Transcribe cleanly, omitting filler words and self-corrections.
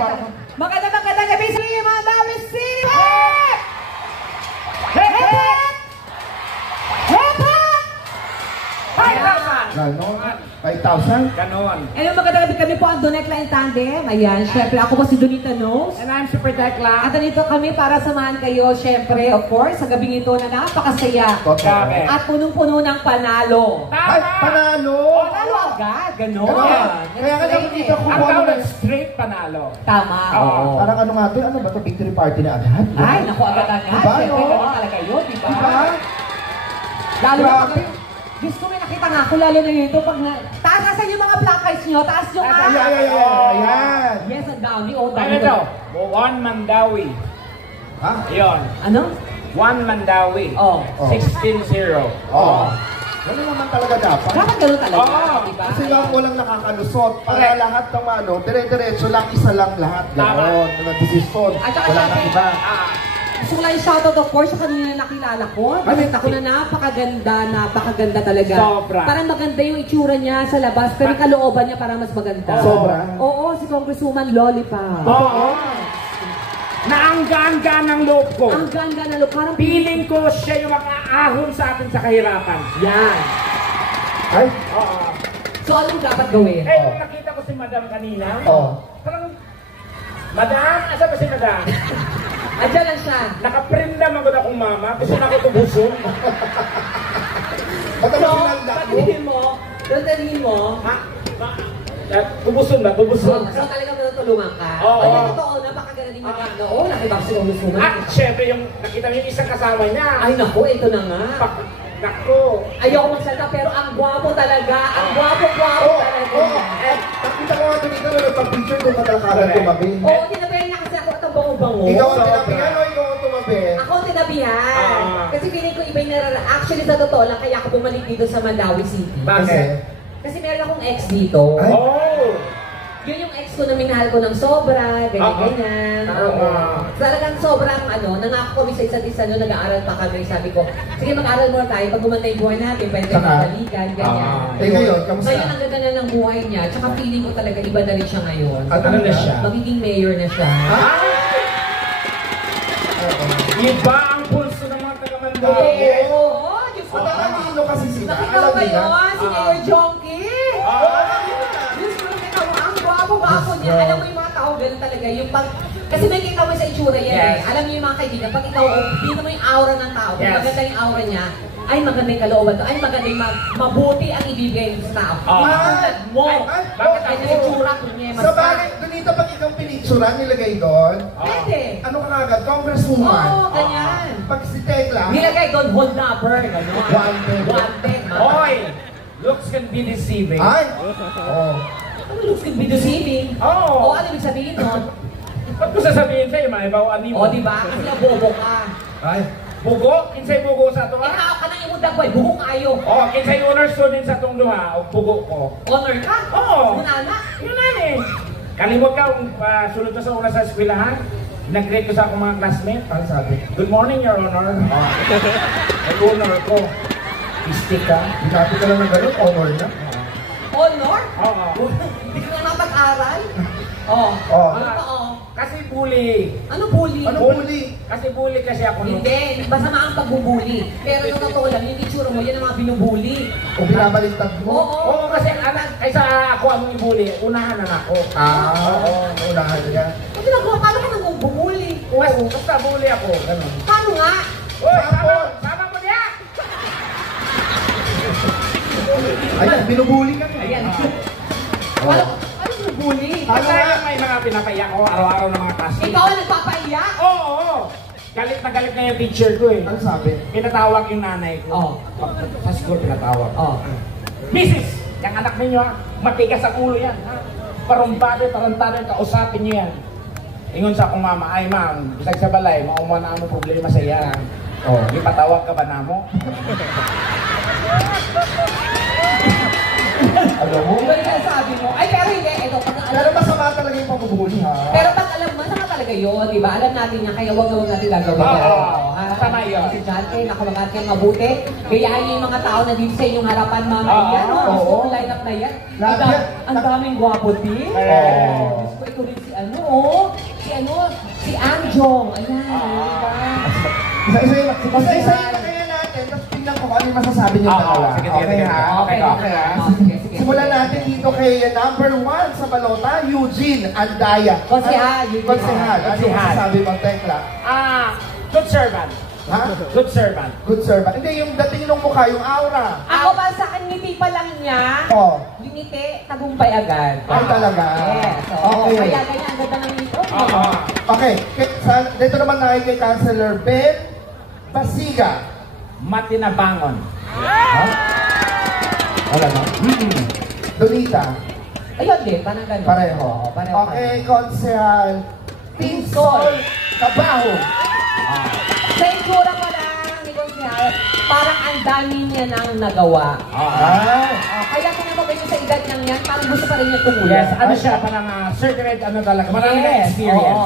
Magandang gabi sa inyo mga Mandawi City! Hip hop! 5,000! Ganon? 5,000? Ganon. Hello, magandang gabi kami po ang Donekla in Tandem. Ayan, syempre ako po si Donita Knows. And I'm Super Tekla. At nandito kami para samahan kayo, syempre, of course, sa gabing ito na napakasaya. Grabe. At punong-puno ng panalo. Ay, panalo! Panalo agad, gano'n. Ganon. Kaya nga naman dito Ang kumuha tawag ng... straight panalo. Tama. Oo. Parang ano nga ito? Ano ba ito? Victory party na agad? Ay, naku, agad-agad. Diba, Syempre, no? gano'n talaga yun, diba? Diba? Lalo na Grabe. pag... Diyos ko, may nakita nga ako, lalo na yun ito. Pag na... Taas nasan yung mga placards nyo? Taas yung mga... Ayan. Yes, ang dami. Oh, Ano dami. ito? One Mandawi. Ha? Yun. Ano? One Mandawi. Oh. 16-0. Oo. Ganun naman talaga dapat. Dapat gano'n talaga, Oo. diba? Kasi lang walang nakakalusot. Para Correct. lahat ng ano, dire-diretso lang, isa lang lahat. Ganon. Mga desisyon. At saka Wala nang syempre, iba. gusto ko lang yung shoutout of course sa kanina na nakilala ko. Nakita ko na napakaganda talaga. Sobra. Parang maganda yung itsura niya sa labas, pero yung kalooban niya parang mas maganda. Sobra. Oo, si Congresswoman Lollipop. Oo. Naanggaan-gaan ang loob ko. Ang ganda na look, parang Feeling ko siya yung makaahon sa atin sa kahirapan. yan. Ay. Oo. So, anong dapat gawin? Eh, nung nakita ko si Madam kanina, Oo. parang, Madam, asa ba si Madam? Andiyan lang siya. Nakaprindam ako na akong mama, gusto na ako tubuson. Ba't So, ano sinaldak mo? dadalhin mo, Ha? Tubuson ba? Tubuson. so talagang matutulungan ka. Oo. Ay, totoo, napakaganda din maganda. Oo, nakibak si Congresswoman. At syempre, yung nakita mo yung isang kasama niya. Ay, naku, ito na nga. Nako. Ayoko magsalita pero ang gwapo talaga. Ang gwapo-gwapo Oo. talaga. Oo. Nakita ko nga dito na nagpag-picture doon katalakaran tumabi. Oo, tinabihan niya kasi ako at ang bango-bango. Ikaw ang tinabihan o ikaw ang tumabi? Ako ang tinabihan. Kasi feeling ko iba yung actually sa totoo lang kaya ako bumalik dito sa Mandawi City. Bakit? Kasi meron akong ex dito. Ay. Oh! Yun yung ex ko na minahal ko ng sobra, ganyan-ganyan. Tama. Talagang sobrang nangako kami sa isa't isa nung nag-aaral pa kami. Sabi ko, sige mag-aaral muna tayo. Pag gumanda yung buhay natin, pwede tayo Saka? magbalikan, ganyan. Eh ngayon, kamusta? Ngayon, ang ganda na ng buhay niya. Tsaka feeling ko talaga iba na rin siya ngayon. At ano na siya? Magiging mayor na siya. Iba ang pulso ng mga taga-Mandawi. Oo, Diyos ko. Matalino kasi sila. Nakita Alam ko ba nila. yun? Si Mayor Jonky? Diyos ko, nakita mo, ang gwapo-gwapo niya. Alam mo yung mga tao, ganun talaga. Yung pag, kasi may kita mo sa itsura yan eh. Yes. Alam niyo yung mga kaibigan, pag ikaw, dito mo yung aura ng tao, kung Yes. maganda yung aura niya, ay maganda yung kalooban to, ay maganda yung mabuti ang ibibigay mo sa tao. Matulad mo. Ay, bakit Kaya ako? yung itsura ko niya, Sa bagay, Donita, pag ikaw pinicturan, nilagay doon, Pwede. ano ka agad? Congresswoman. Oo, ganyan. Pag si Tekla, Nilagay doon, hold number, gano'n. Wanted. Wanted. Hoy! Looks can be deceiving. ay, oh. Ano looks can be deceiving? O Oo. ano ibig sabihin nun? Ba't ko sasabihin sa'yo, maibaw ani mo? O diba? Kasi nabobo ka. Ay, Bugo? Kinsay bugo sa ito Ikaw ka nang imudag boy, buho kayo. Oh, kinsay honors ko din sa itong duha, o bugo ko. Honor ka? Oo. Munana? Yun na eh. Kalimot ka, sunod ka sa una sa eskwelahan. Nag-greet ko sa akong mga classmates. Ano sabi? Good morning, Your Honor. Ay, honor ko. Istik ka. binati ka lang ng gano'n, honor na. Honor? Oo. Hindi ka na napag-aral? Oo. Oh. Ano pa oh? Kasi bully. Ano bully? Ano bully? Kasi bully kasi ako nung... Hindi, masama ang pagbubuli. Pero yung totoo lang, yung itsura mo, yan ang mga binubuli. Kung binabaliktad mo. Oo. Oo, kasi kaysa ako ang ibuli, unahan na ako. Oo, unahan ka. Ang ginagawa, paano ka nang bumuli? Oo, basta bully ako. Ganun. Paano nga? Uy, sama mo niya! Ayan, binubuli ka. Ayan. Oh. Ano binubuli? Basta yung may mga pinapaiyak ko araw-araw ng mga classmates. Ikaw ang nagpapaiyak? Oo! Galit na yung teacher ko eh. Ano sabi? Pinatawag yung nanay ko. Sa school pinatawag. Mrs. Yung anak ninyo ha, matigas ang ulo yan ha. Parumbade, tarantado, kausapin niyo yan. Ingon sa akong mama, ay ma'am, bisag sa balay, maumuha na ang problema sa iya. Oh, ipatawag ka ba na mo? Alam mo? Iba yung sabi mo. Ay, pero hindi. Ito, pag Pero alam masama talaga yung pambubuli ha. Pero pag alam mo, sama talaga yun, di ba? Alam natin yan, kaya wag na wag natin gagawin yan. Oo, ha? tama kayo. Si John Kay, nakamagkat kayo mabuti. Gayahin niyo yung mga tao na dito sa inyong harapan mamaya. Gusto ko line up na yan. Ang daming gwapo din. Diyos ko, ito rin si si Anjong. Ayan. Isa-isa na kaya natin, tapos tingnan ko kung ano yung masasabi niyo dalawa. Okay ha? Okay ha? Simulan natin dito kay number 1 sa balota, Eugene Andaya. Konsehal. Ano yung masasabi mo, Tekla? Good servant. Ha? Good servant. Good servant. Hindi, yung dating ng mukha, yung aura. Ako ba sa ngiti pa lang niya? Yung ngiti, tagumpay agad. Ay, talaga? Yes. Okay. Kaya ganyan, ang ganda ng ngiti. Okay. Dito naman na kay Councilor Ben Basiga. Matinabangon. Ha? Wala na? Donita. Ayun din, parang ganun. Pareho. Okay, Konsehal Pinsol Kabaho. Sa itsura pa lang ni Konsehal, parang ang dami niya nang nagawa. Kaya kung naman sa edad niyang yan, parang gusto pa rin niya tumulong. Yes, ano siya, parang certificate, ano talaga, marami na experience.